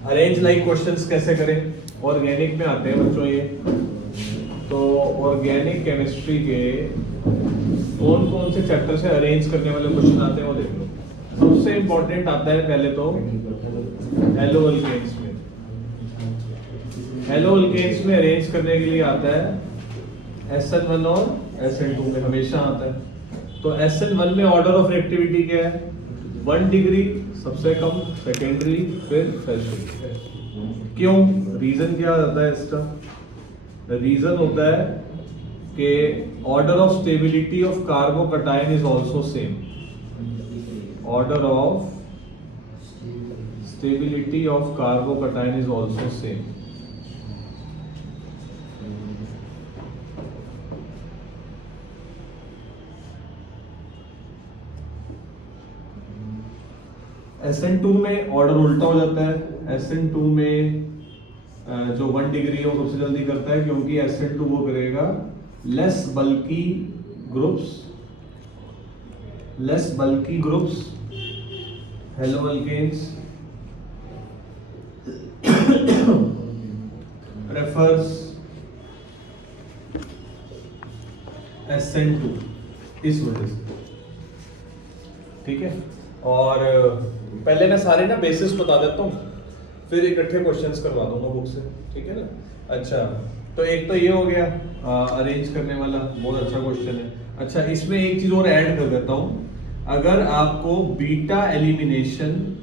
Arrange like questions कैसे करें, organic में आते हैं बच्चों ये। तो ऑर्गेनिक केमिस्ट्री के कौन कौन से चैप्टर से अरेंज करने वाले क्वेश्चन आते हैं वो देख लो। सबसे इंपॉर्टेंट आता है पहले तो हेलो अल्केन्स में। हेलो अल्केन्स में अरेंज करने के लिए आता है SN1 और SN2 में हमेशा आता है। तो SN1 में ऑर्डर ऑफ रिएक्टिविटी क्या है, 1 डिग्री सबसे कम, सेकेंडरी, फिर टर्शियरी। क्यों, रीजन क्या आता है इसका? रीजन होता है कि order of stability of carbocation is also same. Order of stability of carbocation is also same. SN2 में ऑर्डर उल्टा हो जाता है। SN2 में जो 1 डिग्री है वो सबसे जल्दी करता है, क्योंकि SN2 वो करेगा less bulky groups haloalkanes prefers SN2 इस वजह से। ठीक है, और पहले मैं सारे ना बेसिस बता देता हूँ, फिर इकट्ठे क्वेश्चंस करवा दूंगा बुक से। ठीक है ना? अच्छा, तो एक तो ये हो गया अरेंज करने वाला, बहुत अच्छा क्वेश्चन है। अच्छा, इसमें एक चीज और ऐड कर देता हूँ। अगर आपको बीटा एलिमिनेशन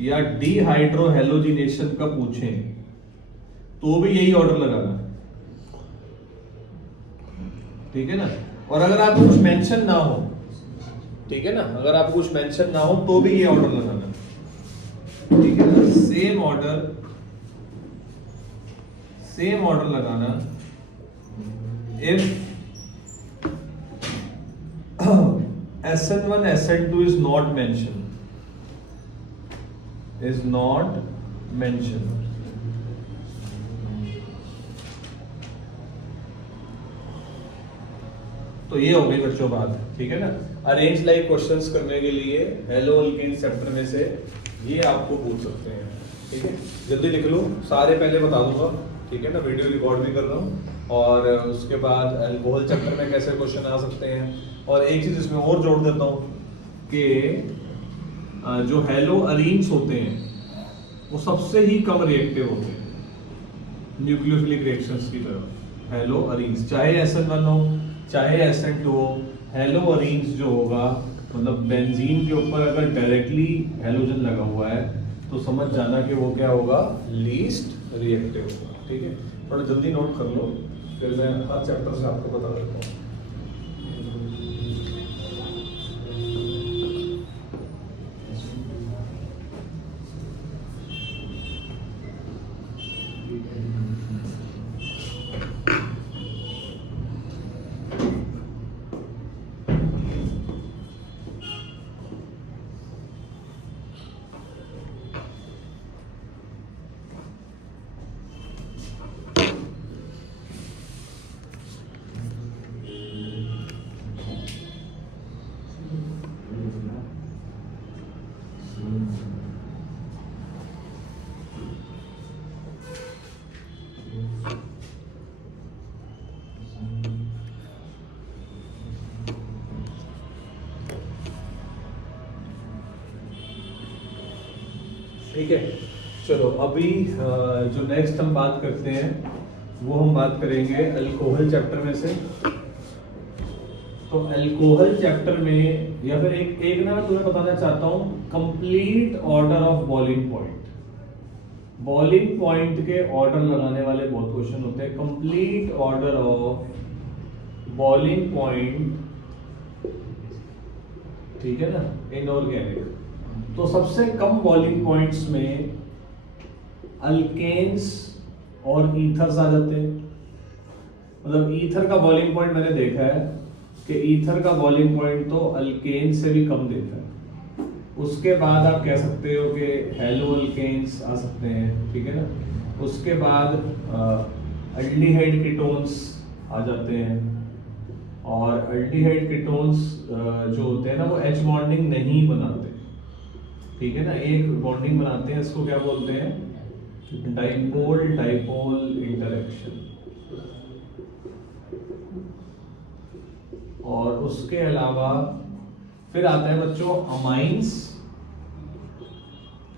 या डीहाइड्रोहेलोजिनेशन का पूछें तो भी यही ऑर्डर लगाना। ठीक है ना? और अगर आपको कुछ मेंशन ना हो, ठीक है ना, अगर आपको कुछ मेंशन ना हो तो भी ये ऑर्डर लगाना। ठीक है ना? सेम ऑर्डर लगाना if SN1 SN2 is not mentioned, तो ये हो गई बच्चों बात। ठीक है ना? अरेंज लाइक क्वेश्चंस करने के लिए हेलो अल्केन चैप्टर में से ये आपको पूछ सकते हैं। ठीक है, जल्दी लिख लो, सारे पहले बता दूंगा। ठीक है ना? वीडियो रिकॉर्ड भी कर रहा हूँ। और उसके बाद अल्कोहल चैप्टर में कैसे क्वेश्चन आ सकते हैं। और एक चीज इसमें और जोड़ देता हूँ कि जो हेलो अरेंज होते हैं वो सबसे ही कम रिएक्टिव होते हैं न्यूक्लियोफिलिक रिएक्शंस की तरफ। हेलो अरेंज चाहे SN1 हो चाहे SN2 हो, हेलो अरेंज जो होगा, मतलब बेंजीन के ऊपर अगर डायरेक्टली हेलोजन लगा हुआ है तो समझ जाना कि वो क्या होगा, लीस्ट रिएक्टिव होगा। ठीक है, थोड़ा जल्दी नोट कर लो, फिर मैं हर चैप्टर से आपको बता देता हूँ। ठीक है, चलो अभी जो नेक्स्ट हम बात करते हैं वो हम बात करेंगे अल्कोहल चैप्टर में से। तो अल्कोहल चैप्टर में या फिर एक ना मैं तुम्हें बताना चाहता हूँ complete order of boiling point. Boiling point के ऑर्डर लगाने वाले बहुत क्वेश्चन होते हैं। Complete order of boiling point, ठीक है ना, इनऑर्गेनिक। तो सबसे कम बॉइलिंग पॉइंट्स में अल्केन्स और ईथर्स आ जाते हैं। मतलब ईथर का बॉइलिंग पॉइंट मैंने देखा है कि ईथर का बॉइलिंग पॉइंट तो अल्केन से भी कम देता है। उसके बाद आप कह सकते हो कि हेलो अल्केन्स आ सकते हैं। ठीक है ना? उसके बाद अल्डिहाइड कीटोन्स आ जाते हैं। और अल्डिहाइड कीटोन्स जो होते हैं ना वो H बॉन्डिंग नहीं बनाते। ठीक है ना, एक बॉन्डिंग बनाते हैं, इसको क्या बोलते हैं, डाइपोल डाइपोल इंटरेक्शन। और उसके अलावा फिर आता है बच्चों अमाइंस,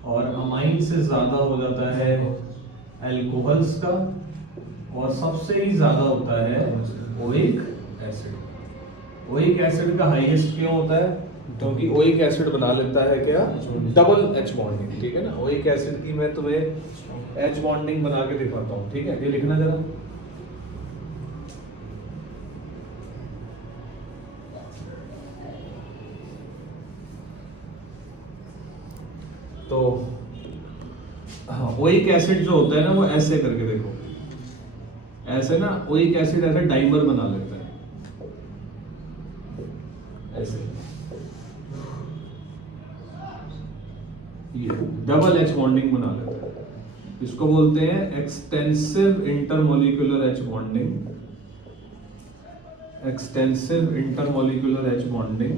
और अमाइन से ज्यादा हो जाता है अल्कोहल्स का, और सबसे ही ज्यादा होता है ओइक एसिड। ओइक एसिड का हाईएस्ट क्यों होता है, क्योंकि ओइक एसिड बना लेता है क्या, डबल एच बॉन्डिंग। ठीक है ना, ओइक एसिड की मैं तुम्हें एच बॉन्डिंग बना के दिखाता हूँ। ठीक है, ये लिखना जरा। तो ओइक एसिड जो होता है ना, वो ऐसे करके देखो, ऐसे ना ओइक एसिड ऐसे डाइमर बना लेता है, ऐसे ये डबल एच बॉन्डिंग बना लेता है। इसको बोलते हैं extensive intermolecular H bonding, extensive intermolecular H bonding.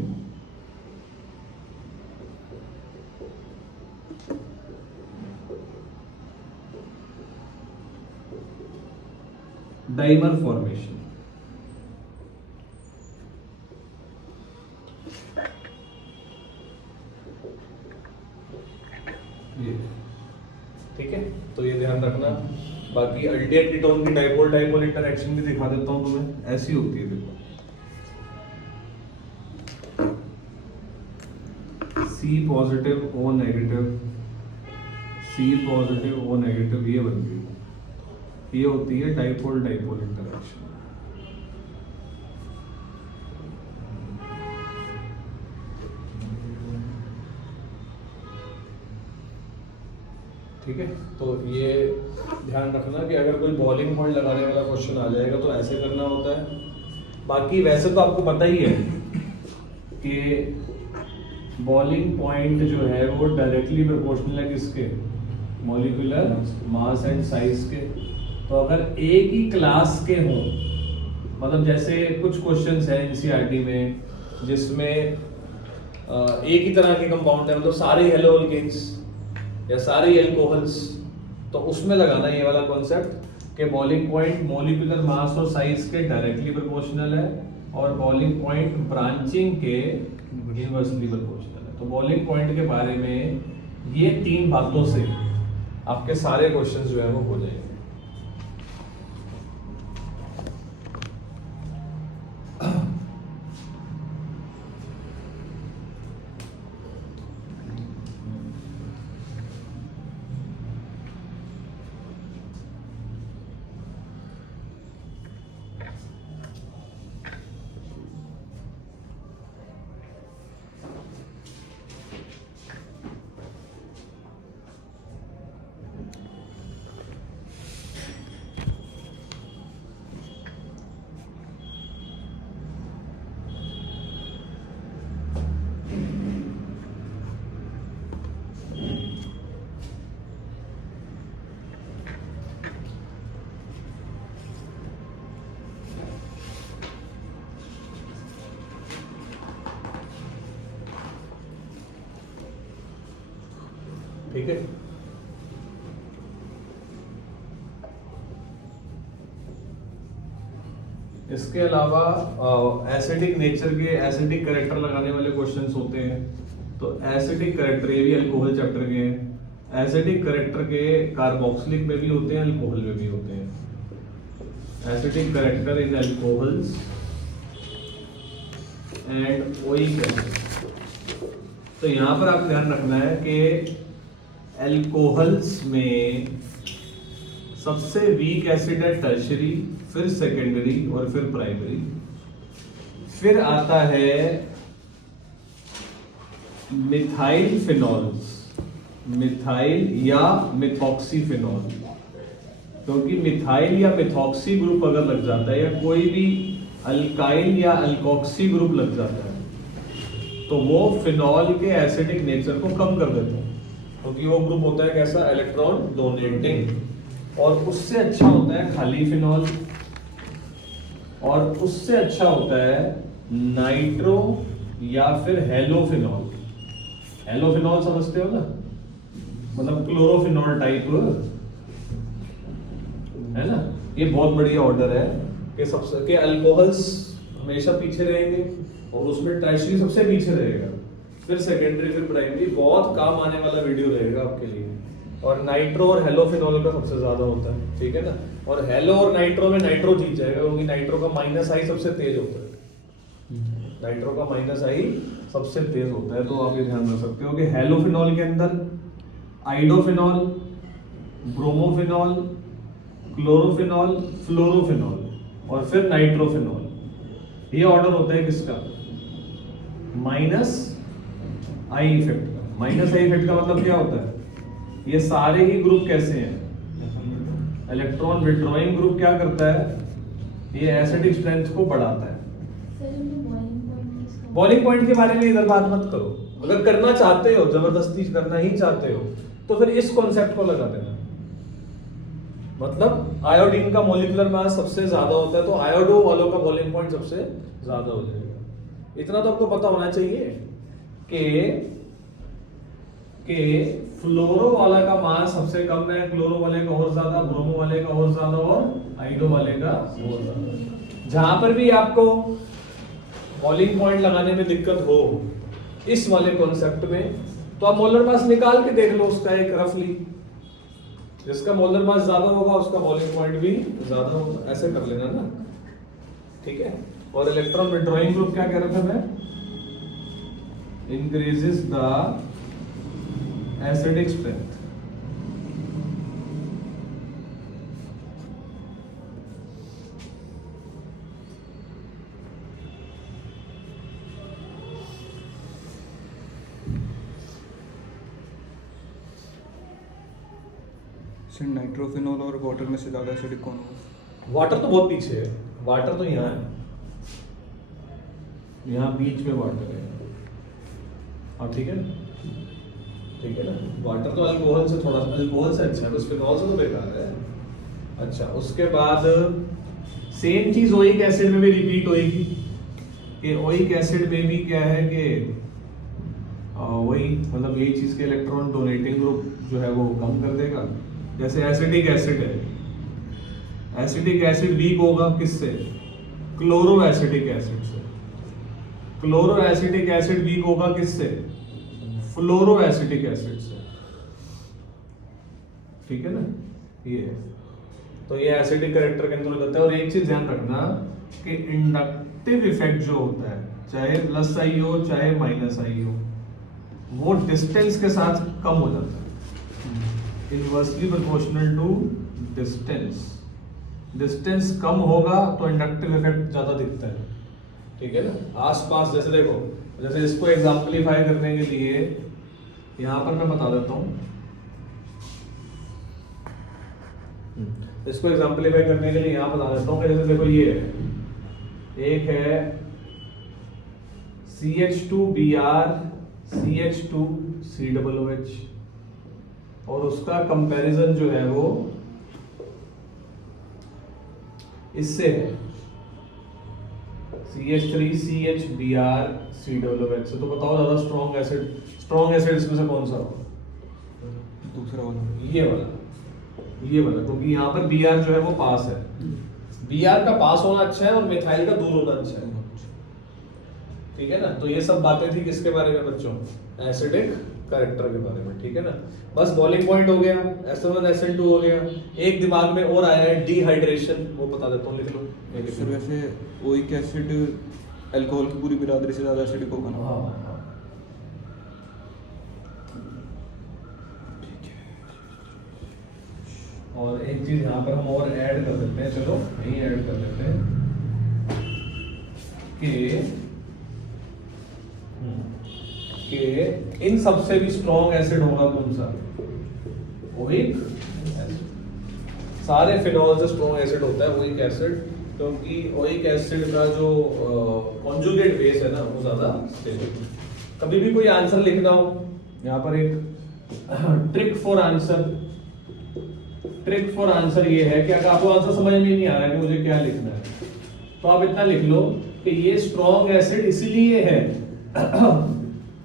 Dimer formation. ये ठीक है, तो ये ध्यान रखना। बाकी अल्डिहाइड कीटोन की डाइपोल डाइपोल इंटरेक्शन भी दिखा देता हूं तुम्हें, ऐसी होती है। देखो सी पॉजिटिव ओ नेगेटिव, सी पॉजिटिव ओ नेगेटिव, ये बनती है, ये होती है डाइपोल डाइपोल इंटरेक्शन। ठीक है, तो ये ध्यान रखना कि अगर कोई बॉलिंग पॉइंट लगाने वाला क्वेश्चन आ जाएगा तो ऐसे करना होता है। बाकी वैसे तो आपको पता ही है कि बॉलिंग पॉइंट जो है वो डायरेक्टली प्रोपोर्शनल है किसके, मॉलिक्यूलर मास एंड साइज के। तो अगर एक ही क्लास के हों, मतलब जैसे कुछ क्वेश्चंस है एनसीईआरटी में जिसमें एक ही तरह के कंपाउंड है, मतलब सारे हेलो अल्केन्स या सारे अल्कोहल्स, तो उसमें लगाना ये वाला कॉन्सेप्ट कि बॉइलिंग पॉइंट मॉलिक्यूलर मास और साइज के डायरेक्टली प्रोपोर्शनल है, और बॉइलिंग पॉइंट ब्रांचिंग के इनवर्सली प्रोपोर्शनल है। तो बॉइलिंग पॉइंट के बारे में ये तीन बातों से आपके सारे क्वेश्चंस जो है वो हो जाएंगे। ठीक है, इसके अलावा एसिडिक नेचर के एसिडिक कैरेक्टर लगाने वाले क्वेश्चंस होते हैं। तो एसिडिक कैरेक्टर ये भी अल्कोहल चैप्टर के हैं। एसिडिक कैरेक्टर के कार्बोक्सिलिक में भी होते हैं, अल्कोहल में भी होते हैं। Acidic character in alcohols and oic acid. तो यहाँ पर आप ध्यान रखना है कि अल्कोहल्स में सबसे वीक एसिड है टर्शरी, फिर सेकेंडरी और फिर प्राइमरी। फिर आता है मिथाइल फिनॉल्स, मिथाइल या मिथॉक्सीफिनॉल, क्योंकि मिथाइल या मिथॉक्सी ग्रुप अगर लग जाता है या कोई भी अल्काइल या अल्कोक्सी ग्रुप लग जाता है तो वो फिनॉल के एसिडिक नेचर को कम कर देता है, क्योंकि वो ग्रुप होता है कैसा, इलेक्ट्रॉन डोनेटिंग। और उससे अच्छा होता है खाली फिनॉल, और उससे अच्छा होता है नाइट्रो या फिर हेलोफिनॉल। हेलोफिनॉल समझते हो ना, मतलब क्लोरोफिनॉल टाइप, है ना। ये बहुत बढ़िया ऑर्डर है कि सबसे के अल्कोहल्स हमेशा पीछे रहेंगे और उसमें टर्शियरी सबसे पीछे रहेगा, फिर सेकेंडरी, फिर प्राइमरी। बहुत काम आने वाला वीडियो रहेगा आपके लिए। और नाइट्रो और हेलोफिनॉल का सबसे ज्यादा होता है, ठीक है ना। और हेलो और नाइट्रो में नाइट्रो जीत जाएगा, क्योंकि नाइट्रो का माइनस आई सबसे तेज होता है। नाइट्रो का माइनस आई सबसे तेज होता है, तो आप ये ध्यान रख सकते हो कि हेलोफिनॉल के अंदर आइडोफिनॉल, ब्रोमोफिनॉल, क्लोरोफिनॉल, फ्लोरोफिनॉल और फिर नाइट्रोफिनॉल। ये ऑर्डर होता है किसका? माइनस आई इफेक्ट का। माइनस आई इफेक्ट का मतलब क्या होता है? ये सारे ही ग्रुप कैसे हैं? इलेक्ट्रॉन विड्रॉइंग ग्रुप क्या करता है? ये एसिडिक स्ट्रेंथ को बढ़ाता है। बॉइलिंग पॉइंट के बारे में इधर बात मत करो। अगर करना चाहते हो, जबरदस्ती करना ही चाहते हो, तो फिर इस कॉन्सेप्ट को लगा देना। मतलब आयोडीन का मॉलिक्यूलर मास सबसे ज्यादा होता है, तो आयोडो वालों का बॉइलिंग पॉइंट सबसे ज्यादा हो जाएगा। इतना तो आपको पता होना चाहिए कि फ्लोरो वाला का मास सबसे कम है, क्लोरो वाले का और ज्यादा, ब्रोमो वाले का और ज्यादा और आइडो वाले का और ज्यादा। जहां पर भी आपको बॉइलिंग पॉइंट लगाने में दिक्कत हो इस वाले कॉन्सेप्ट में, तो आप मोलर मास निकाल के देख लो उसका एक रफली। जिसका मोलर मास ज्यादा होगा उसका बॉइलिंग पॉइंट भी ज्यादा होगा, ऐसे कर लेना ना, ठीक है। और इलेक्ट्रॉन विड्रॉइंग ग्रुप क्या कह रहा था मैं? Increases the acidic strength. Nitrophenol और वाटर में से ज्यादा एसिडिक कौन होगा? वाटर तो बहुत पीछे है, वाटर तो यहाँ है, यहाँ बीच में वाटर है। हाँ ठीक है ना, ठीक है ना। वाटर तो अल्कोहल से थोड़ा सा, अल्कोहल से अच्छा है, बस फिनॉल से तो बेकार है। अच्छा, उसके बाद सेम चीज ओइक एसिड में भी रिपीट होएगी कि ओइक एसिड में भी क्या है कि वही, मतलब यही चीज के इलेक्ट्रॉन डोनेटिंग ग्रुप जो है वो कम कर देगा। जैसे एसिडिक एसिड है, एसिडिक एसिड वीक होगा किससे? क्लोरो एसिडिक एसिड से। क्लोरो एसिडिक एसिड वीक होगा किससे? फ्लोरो एसिडिक एसिड से, ठीक है ना। ये तो ये एसिडिक कैरेक्टर के अंदर हो जाता है। और एक चीज ध्यान रखना कि इंडक्टिव इफेक्ट जो होता है, चाहे प्लस आई हो चाहे माइनस आई हो, वो डिस्टेंस के साथ कम हो जाता है, inversely proportional to distance. Distance कम होगा तो इंडक्टिव इफेक्ट ज्यादा दिखता है, ठीक है ना। आसपास जैसे देखो, जैसे इसको एग्जाम्पलीफाई करने के लिए यहां पर मैं बता देता हूं, इसको एग्जाम्पलीफाई करने के लिए यहां बता देता हूं कि जैसे देखो ये है, एक है CH2Br CH2COOH और उसका कंपैरिजन जो है वो इससे है CH3CHBr COOH से। तो बताओ ज्यादा स्ट्रॉन्ग एसिड इसमें से कौन सा होगा? दूसरा वाला, ये वाला, ये वाला, क्योंकि यहाँ पर Br जो है वो पास है। Br का पास होना अच्छा है और मिथाइल का दूर होना अच्छा है, ठीक है ना। तो ये सब बातें थी किसके बारे में बच्चों? एसिडिक कैरेक्टर के बारे में, ठीक है ना। बस बॉइलिंग पॉइंट हो गया, SN1 SN2 हो गया। एक दिमाग में और आया है डिहाइड्रेशन, वो बता देता हूँ, लिख लो। सर वैसे ओइक एसिड अल्कोहल की पूरी बिरादरी से ज्यादा एसिडिक होगा ना? हाँ। और एक चीज यहाँ पर हम और ऐड कर देते हैं, चलो यही ऐड कर देते हैं कि इन सबसे भी स्ट्रॉन्ग एसिड होगा कौन सा? Oic acid. सारे फिनॉल से स्ट्रॉन्ग एसिड होता है ओइक एसिड, क्योंकि ओइक एसिड का जो कॉन्जुगेट बेस है ना वो ज्यादा स्टेबल। कभी भी कोई आंसर लिखना हो, यहाँ पर एक ट्रिक फॉर आंसर ये है कि अगर आपको आंसर समझ में नहीं आ रहा है कि मुझे क्या लिखना है, तो आप इतना लिख लो कि ये स्ट्रॉन्ग एसिड इसलिए है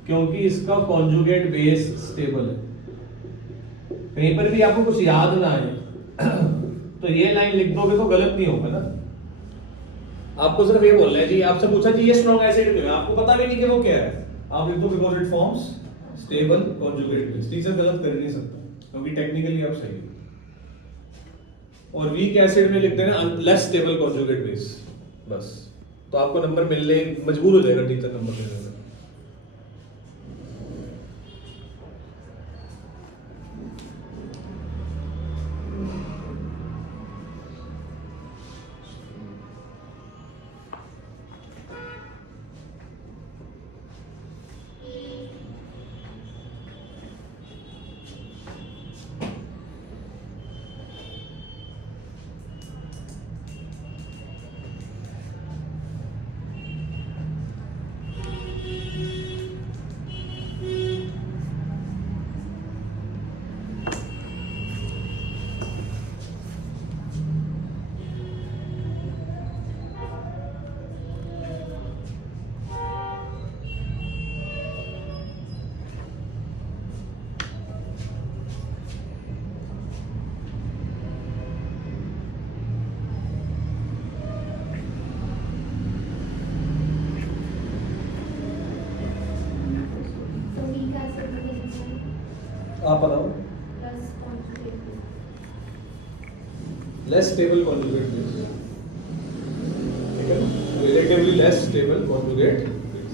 क्योंकि इसका कॉन्जुगेट बेस स्टेबल है। कहीं पर भी आपको कुछ याद ना आए तो ये लाइन लिख दोगे तो गलत नहीं होगा ना। आपको सिर्फ ये बोलना है जी, आपसे पूछा जी ये स्ट्रॉन्ग एसिड क्यों है, आपको पता भी नहीं कि वो क्या है, आप लिख दो because it forms stable conjugate base. Teacher गलत कर नहीं सकता क्योंकि टेक्निकली आप सही हो। और वीक एसिड में लिख देना लेस स्टेबल कॉन्जुगेट बेस, बस। तो आपको नंबर मिलने मजबूर हो जाएगा टीचर नंबर देने में। आप बताओ। लेस स्टेबल कॉन्जुगेट बेस, ठीक है, relatively less stable conjugate base.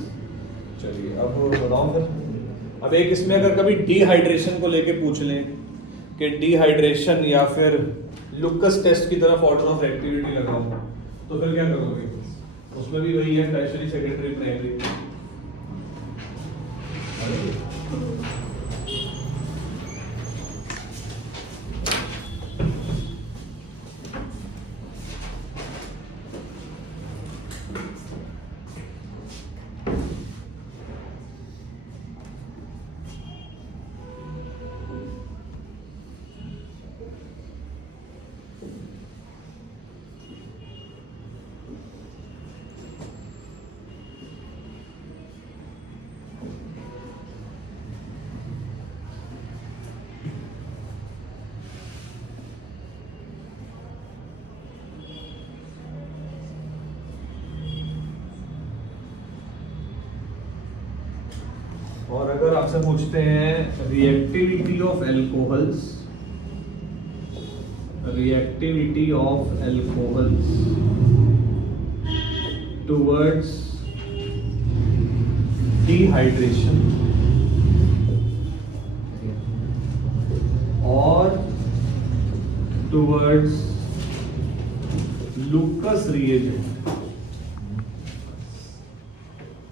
चलिए अब बताओ फिर। अब एक इसमें अगर कभी डिहाइड्रेशन को लेके पूछ लें कि डिहाइड्रेशन या फिर लुकस टेस्ट की तरफ ऑर्डर ऑफ एक्टिविटी लगाऊंगा तो फिर क्या करोगे? उसमें भी वही है, टर्शियरी सेकेंडरी प्राइमरी। और अगर आपसे पूछते हैं reactivity of alcohols, reactivity of alcohols towards dehydration और टुवर्ड्स लुकस रिएजेंट,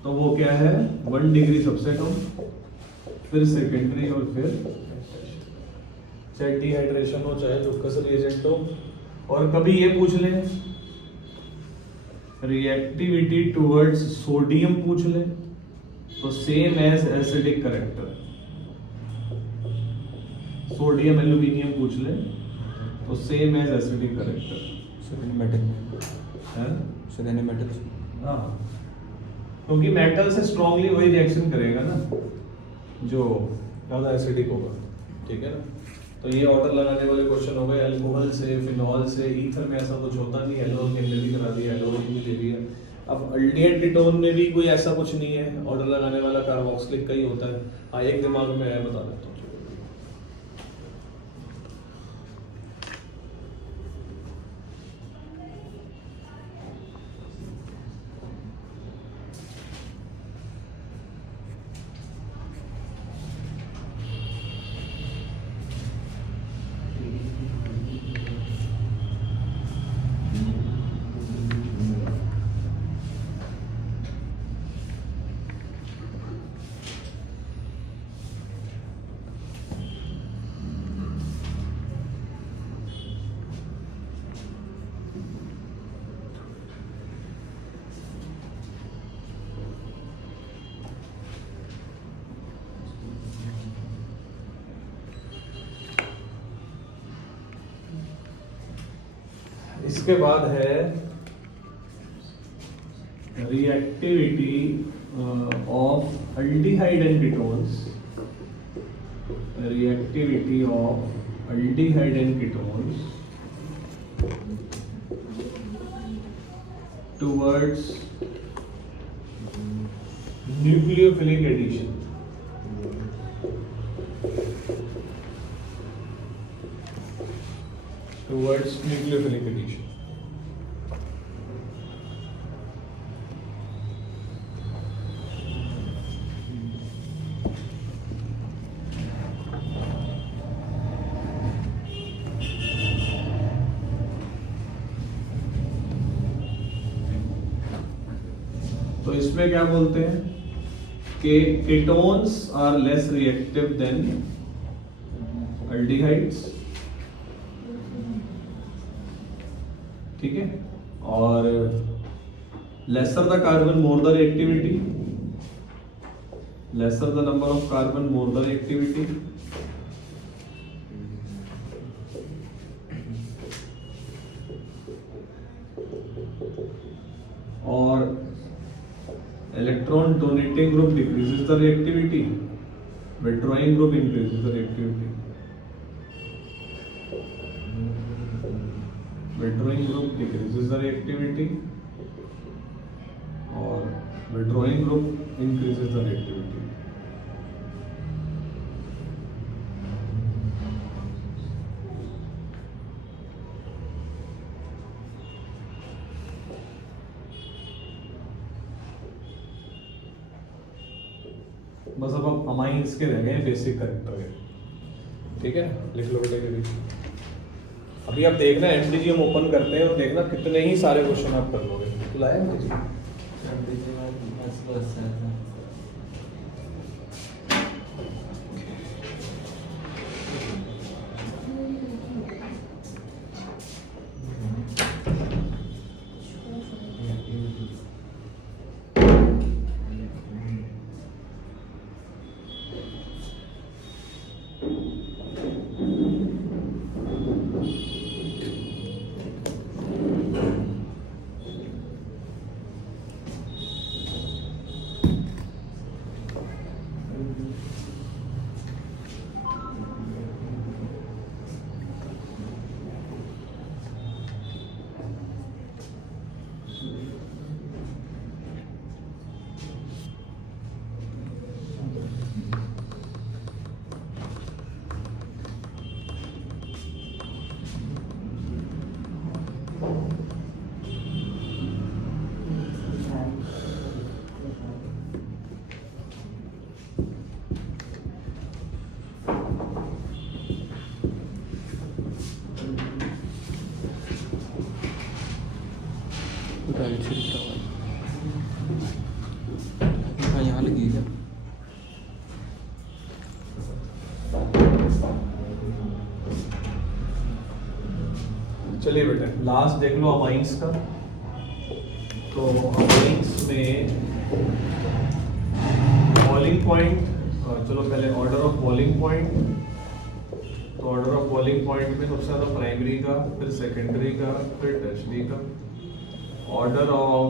तो वो क्या है? 1 डिग्री सबसे कम, फिर सेकेंडरी और फिर चाहे डिहाइड्रेशन हो चाहे लुकस रिएजेंट हो। और कभी ये पूछ ले रिएक्टिविटी टुवर्ड्स सोडियम पूछ ले तो same as acidic character. Sodium aluminium पूछ ले तो same as acidic character. Second metal है, सेकेंड मेटल। हाँ, क्योंकि मेटल से स्ट्रांगली वही रिएक्शन करेगा ना जो ज़्यादा एसिडिक होगा, ठीक है ना। तो ये ऑर्डर लगाने वाले क्वेश्चन हो गए। अल्कोहल से, फिनॉल से, ईथर में ऐसा कुछ होता नहीं, एल्कोहल ने भी करा दिया, एल्कोहल भी ले लिया। अब अल्डिहाइड कीटोन में भी कोई ऐसा कुछ नहीं है, ऑर्डर लगाने वाला कार्बोक्सिलिक का ही होता है। हाँ, एक दिमाग में है, बता देता हूँ। इसके बाद है reactivity of aldehyde and ketones, reactivity of aldehyde and ketones towards nucleophilic addition. Towards nucleophilic addition. तो इसमें क्या बोलते हैं कि ketones are less reactive than aldehydes, ठीक है, और lesser the carbon more the reactivity, lesser the number of carbon more the reactivity, और electron donating group decreases the reactivity, withdrawing group increases the reactivity, withdrawing group decreases the reactivity, or withdrawing group increases the reactivity. बस अब amines के रह गए basic character के, ठीक है, लिख लो बेटे के बीच। अभी आप देखना एमडीजी हम ओपन करते हैं और देखना कितने ही सारे क्वेश्चन आप कर लोगे। तो लाया एमडीजी यहाँ लगी क्या? चलिए बेटा लास्ट देख लो अमाइंस का। तो अमाइंस में बॉइलिंग पॉइंट, चलो पहले ऑर्डर ऑफ बॉइलिंग पॉइंट। तो ऑर्डर ऑफ बॉइलिंग पॉइंट में सबसे ज़्यादा प्राइमरी का, फिर सेकेंडरी का, फिर टर्शरी का। ऑर्डर ऑफ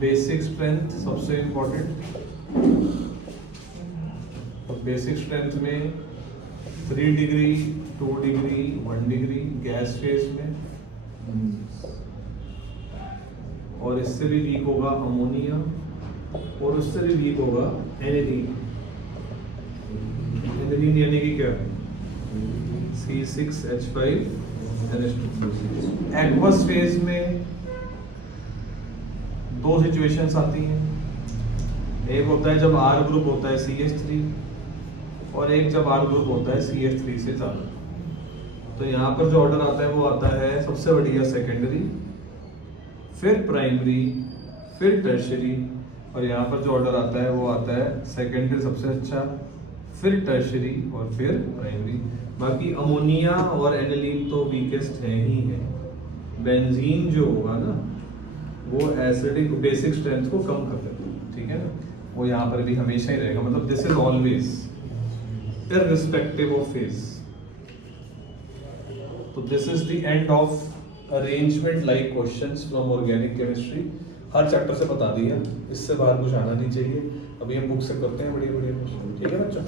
बेसिक स्ट्रेंथ सबसे इम्पोर्टेंट। तो बेसिक स्ट्रेंथ में 3 degree, 2 degree, 1 degree gas phase में, और इससे भी वीक होगा अमोनिया, और उससे भी वीक होगा एनिलीन। एनिलीन यानी कि क्या? C6H5NH2। एक्वस फेज में 2 सिचुएशंस आती हैं। एक होता है जब R ग्रुप होता है CH3, और एक जब R ग्रुप होता है CH3 से ज़्यादा। तो यहाँ पर जो ऑर्डर आता है वो आता है सबसे बढ़िया सेकेंडरी, फिर प्राइमरी, फिर टर्शरी, और यहाँ पर जो ऑर्डर आता है वो आता है सेकेंडरी सबसे अच्छा, फिर टर्शरी और फिर प्राइमरी। बाकी अमोनिया और एनिलीन तो वीकेस्ट है ही है। बेंजीन जो होगा ना वो एसिडिक बेसिक स्ट्रेंथ को कम कर देता है, ठीक है ना, वो यहाँ पर भी हमेशा ही रहेगा। मतलब this is always irrespective of phase. तो this is the end of arrangement like questions from organic chemistry. हर चैप्टर से बता दिया, इससे बाहर कुछ आना नहीं चाहिए। अभी हम बुक से करते हैं बढ़िया बढ़िया क्वेश्चन, ठीक है बच्चों।